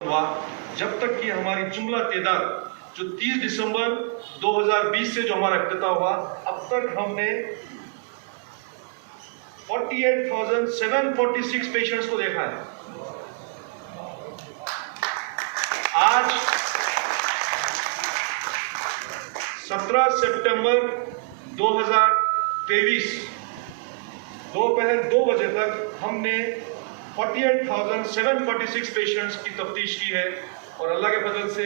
हुआ जब तक कि हमारी जुमला तादाद जो 30 दिसंबर 2020 से जो हमारा इफ्तिताह हुआ, अब तक हमने 48,746 पेशेंट्स को देखा है। आज 17 सितंबर 2023 दोपहर 2 बजे तक हमने 48,746 पेशेंट्स की तफ्तीश की है और अल्लाह के फजल से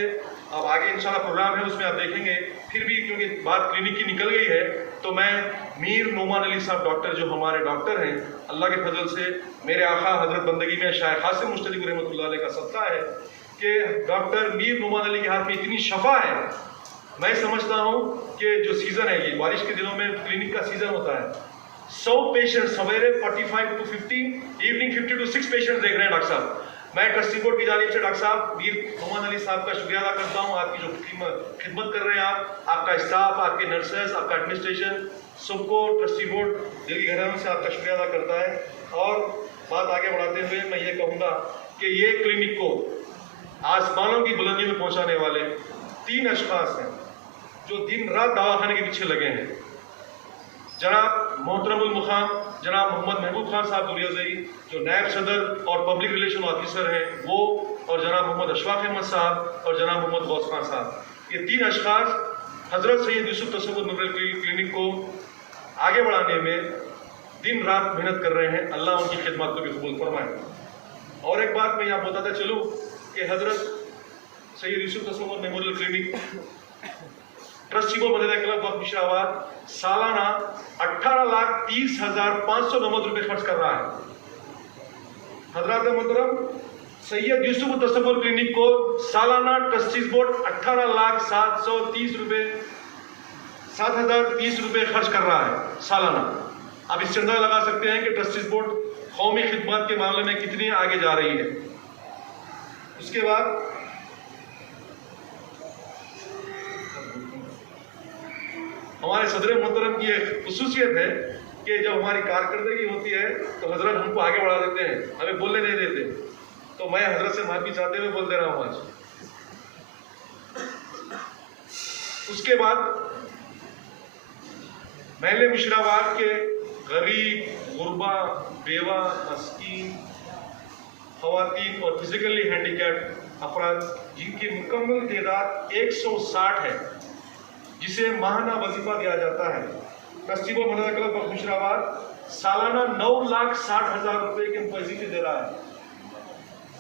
अब आगे इंशाल्लाह प्रोग्राम है, उसमें आप देखेंगे। फिर भी क्योंकि बात क्लिनिक की निकल गई है तो मैं मीर नोमान अली साहब डॉक्टर, जो हमारे डॉक्टर हैं, अल्लाह के फजल से मेरे आका हजरत बंदगी में शायख कासिम मुश्तदी रहमतुल्लाह अलैह का सत्ता है कि डॉक्टर मीर नोमान अली के हाथ में इतनी शफा है। मैं समझता हूँ कि जो सीज़न है, ये बारिश के दिनों में क्लिनिक का सीज़न होता है, 100 पेशेंट सवेरे 45 to 50, इवनिंग 50 to 6 पेशेंट देख रहे हैं डॉक्टर साहब। मैं ट्रस्टी बोर्ड की जानिब से डॉक्टर साहब मीर नोमान अली साहब का शुक्रिया अदा करता हूँ। आपकी जो खिदमत कर रहे हैं, आपका स्टाफ, आपके नर्सेस, आपका एडमिनिस्ट्रेशन, सबको ट्रस्टी बोर्ड दिल की गहराइयों से आपका शुक्रिया अदा करता है। और बात आगे बढ़ाते हुए मैं ये कहूँगा कि ये क्लिनिक को आसमानों की बुलंदी में पहुँचाने वाले 3 अशखास हैं जो दिन रात दवाखाने के पीछे लगे हैं। जनाब मोहतरमुल मुकाम जनाब मोहम्मद महबूब खान साहब दुरियाज़ई, जो नायब सदर और पब्लिक रिलेशन ऑफिसर हैं वो, और जनाब मोहम्मद अशफाक अहमद साहब और जनाब मोहम्मद गौस खान साहब। ये 3 अशखास हजरत सैयद यूसुफ तसव्वुर मेमोरियल क्लिनिक को आगे बढ़ाने में दिन रात मेहनत कर रहे हैं। अल्लाह उनकी खिदमत को भी कबूल फरमाए। और एक बात मैं यहाँ बताता चलूँ कि Hazrat Syed Yusuf Tasawwur memorial clinic trustee board Madad club of Mushirabad सालाना 18,30,590 रुपए खर्च कर रहा है। हजरत मोहतरम सैयद यूसुफ तसव्वुर क्लिनिक को सालाना ट्रस्टीज बोर्ड 18,730 रुपए 7,030 रुपए खर्च कर रहा है सालाना। आप इससे अंदाजा लगा सकते हैं कि ट्रस्टीज बोर्ड कौमी खिदमत के मामले में कितनी आगे जा रही है। उसके बाद हमारे सदर मोहतरम की एक खुसूसियत है कि जब हमारी कारकर्दगी होती है तो हजरत हमको आगे बढ़ा देते हैं, हमें बोलने नहीं देते। तो मैं हजरत से माफी चाहते हुए बोल दे रहा हूँ आज। उसके बाद महले मुशीराबाद के गरीब, गुरबा, बेवा, मस्कीन, खवातीन और फिजिकली हैंडीकैप्ड अफराद जिनकी मुकम्मल तादाद 160 है, जिसे माहाना वजीफा दिया जाता है। Trustee board Madad club of Mushirabad सालाना 9,60,000 रुपए की वजीफे दे रहा है।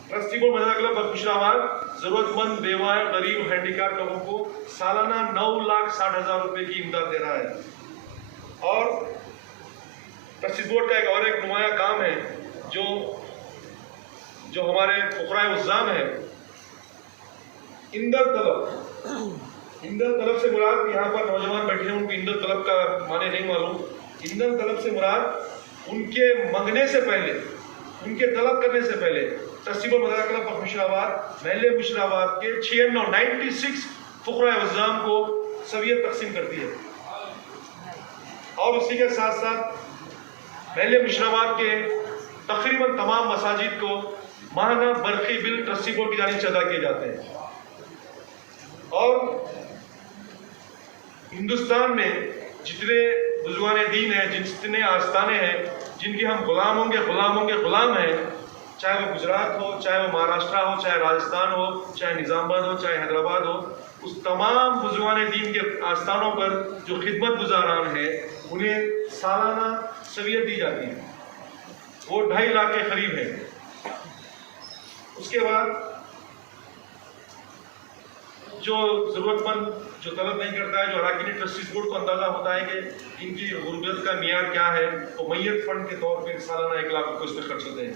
Trustee board Madad club of Musheerabad जरूरतमंद, बेवाएं, गरीब, हैंडीकैप लोगों को सालाना 9,60,000 रुपए की इमदाद दे रहा है। और ट्रस्टी बोर्ड का एक नुमाया काम है जो हमारे फुकराए उज़्ज़ाम है, इंदर तलब। इंदर तलब से मुराद, यहाँ पर नौजवान बैठे हैं, उनको इंदर तलब का माने नहीं मालूम। इंदर तलब से मुराद उनके मंगने से पहले, उनके तलब करने से पहले trustee board Madad club of Musheerabad महले Musheerabad के 96 फुकराए उज़्ज़ाम को सवियत तकसीम करती है। और उसी के साथ साथ महले मुशीराबाद के तकरीबन तमाम मसाजिद को माहाना बरक़ी बिल ट्रस्टी बोर्ड की जानिब से अदा किए जाते हैं। और हिंदुस्तान में जितने बुजुर्गान दीन हैं, जितने आस्थाने हैं जिनके हम गुलाम के गुलाम हैं, चाहे वो गुजरात हो, चाहे वो महाराष्ट्र हो, चाहे राजस्थान हो, चाहे निज़ामाबाद हो, चाहे हैदराबाद हो, उस तमाम बुजुर्गान दीन के आस्थानों पर जो खिदमत गुजारान है उन्हें सालाना सवियत दी जाती है। वो 2.5 लाख के करीब है। उसके बाद जो ज़रूरतमंद, जो तलब नहीं करता है, जो अराकीन ट्रस्टीज बोर्ड को अंदाज़ा होता है कि इनकी गुर्बत का मियार क्या है, तो मैयत फंड के तौर पर सालाना 1 लाख रुपये उस पर खर्च होते हैं।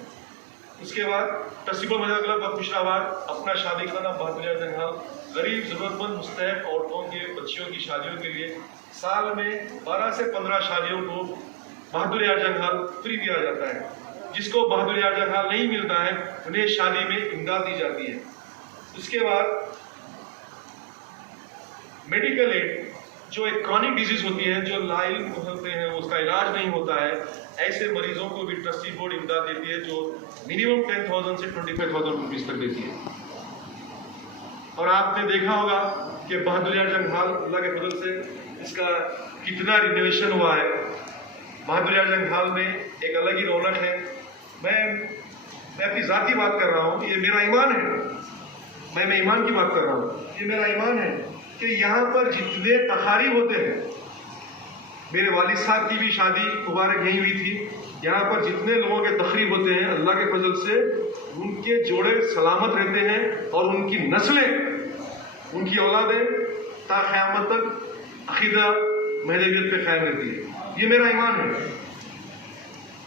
उसके बाद trustee board Madad club of Musheerabad अपना शादी खाना बहादुर जंगल गरीब, ज़रूरतमंद, मुस्तहक औरतों के बच्चियों की शादियों के लिए साल में 12 से 15 शादियों को बहादुर जंगल फ्री दिया जाता है। जिसको बहादुर जंगल नहीं मिलता है उन्हें शादी में इमदाद दी जाती है। उसके बाद मेडिकल एड, जो एक क्रॉनिक डिजीज होती है, जो लाइल्म होते हैं, उसका इलाज नहीं होता है, ऐसे मरीजों को भी ट्रस्टी बोर्ड इमदाद देती है, जो मिनिमम 10,000 से 25,000 रुपीज़ तक देती है। और आपने देखा होगा कि बहादुरिया जंग हॉल अल्लाह के फजल से इसका कितना रिनोवेशन हुआ है। बहादुरिया जंग हॉल में एक अलग ही रौनक है। मैं अपनी ज़ाती बात कर रहा हूँ, ये मेरा ईमान है, मैं ईमान की बात कर रहा हूँ, ये मेरा ईमान है कि यहाँ पर जितने तकारीब होते हैं, मेरे वालिद साहब की भी शादी मुबारक यहीं हुई थी, यहाँ पर जितने लोगों के तकरीब होते हैं अल्लाह के फजल से उनके जोड़े सलामत रहते हैं और उनकी नस्लें, उनकी औलादें ता क़यामत तक अक़ीदा महदवियत पे कायम रहती है। ये मेरा ईमान है।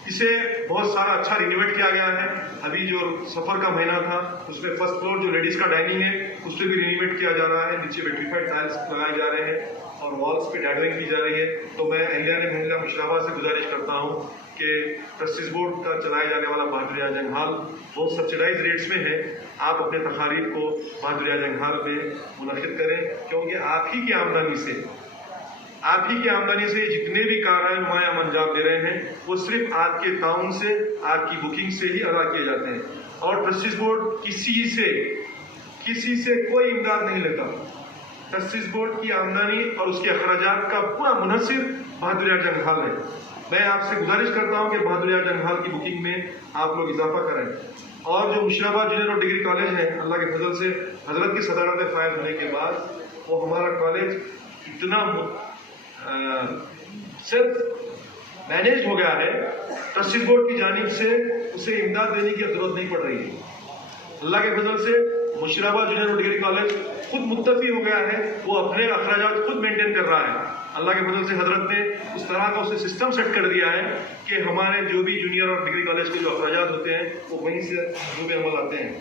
इसे बहुत सारा अच्छा रिनोवेट किया गया है। अभी जो सफ़र का महीना था उसमें फर्स्ट फ्लोर जो लेडीज़ का डाइनिंग है उस पर भी रिनोवेट किया जा रहा है। नीचे वेट्रीफाइड टाइल्स लगाए जा रहे हैं और वॉल्स पे डैडरिंग की जा रही है। तो मैं अहलियान महिला मुशर्रफा से गुजारिश करता हूँ कि ट्रस्टीज बोर्ड का चलाया जाने वाला बहादुरिया जंग हॉल बहुत सब्सिडाइज रेट्स में है। आप अपने तकारीब को बहादुरिया जंग हॉल में मुनक़िद करें, क्योंकि आप ही की आमदनी से जितने भी कार्रवाई हम अंजाम दे रहे हैं वो सिर्फ आपके ताउन से, आपकी बुकिंग से ही अदा किए जाते हैं। और ट्रस्टीज बोर्ड किसी से कोई इमदाद नहीं लेता। ट्रस्टीज बोर्ड की आमदनी और उसके अखराजात का पूरा मुनसिर बहादुरिया जंग हॉल है। मैं आपसे गुजारिश करता हूं कि बहादुरिया जंग हॉल की बुकिंग में आप लोग इजाफा करें। और जो मुशर्रफा जूनियर और डिग्री कॉलेज है, अल्लाह के फजल से हजरत की सदारत फायज होने के बाद वो हमारा कॉलेज इतना सिर्फ मैनेज हो गया है, ट्रस्टीज बोर्ड की जानिब से उसे इमदाद देने की जरूरत नहीं पड़ रही है। अल्लाह के फजल से मुशर्रफा जूनियर और डिग्री कॉलेज खुद मुत्तफी हो गया है, वो अपने अखराजात खुद मेंटेन कर रहा है। अल्लाह के फजल से हजरत ने उस तरह का उसे सिस्टम सेट कर दिया है कि हमारे जो भी जूनियर और डिग्री कॉलेज के जो अखराजात होते हैं वो वहीं से जो भी अमल आते हैं।